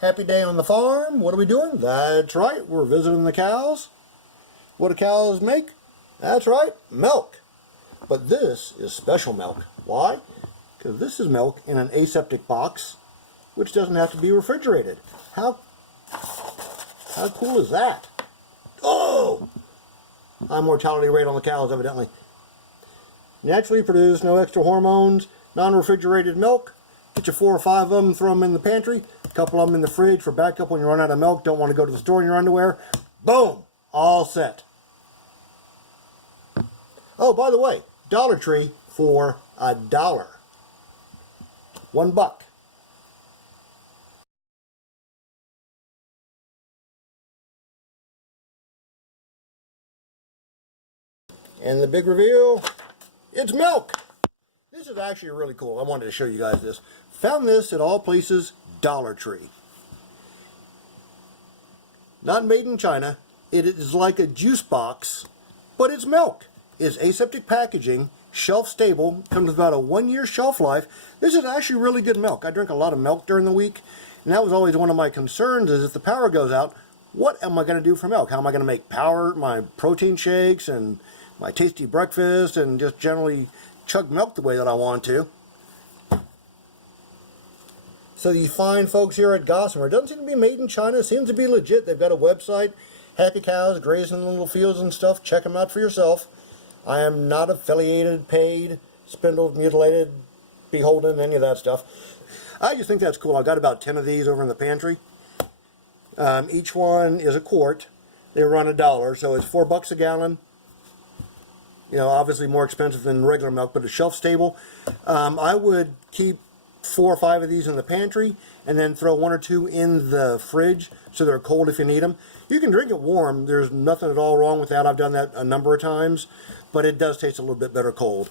Happy day on the farm. What are we doing? That's right, we're visiting the cows. What do cows make? That's right, milk. But this is special milk. Why? Because this is milk in an aseptic box, which doesn't have to be refrigerated. How cool is that? Oh! High mortality rate on the cows, evidently. Naturally produced, no extra hormones, non-refrigerated milk. Get you 4 or 5 of them, throw them in the pantry, a couple of them in the fridge for backup when you run out of milk, don't want to go to the store in your underwear. Boom! All set. Oh, by the way, Dollar Tree for $1. $1. And the big reveal, it's milk. This is actually really cool. I wanted to show you guys this. Found this at all places, Dollar Tree. Not made in China. It is like a juice box, but it's milk. It's aseptic packaging, shelf stable, comes with about a 1-year shelf life. This is actually really good milk. I drink a lot of milk during the week, and that was always one of my concerns is if the power goes out, what am I going to do for milk? How am I going to make my protein shakes and my tasty breakfast and just generally chug milk the way that I want to? So these fine folks here at Gossamer, it doesn't seem to be made in China, it seems to be legit. They've got a website, happy cows grazing in the little fields and stuff. Check them out for yourself. I am not affiliated, paid, spindled, mutilated, beholden, any of that stuff. I just think that's cool. I've got about 10 of these over in the pantry. Each one is a quart. They run $1, so it's $4 a gallon. You know, obviously more expensive than regular milk, but it's shelf stable. I would keep 4 or 5 of these in the pantry and then throw 1 or 2 in the fridge so they're cold if you need them. You can drink it warm. There's nothing at all wrong with that. I've done that a number of times, but it does taste a little bit better cold.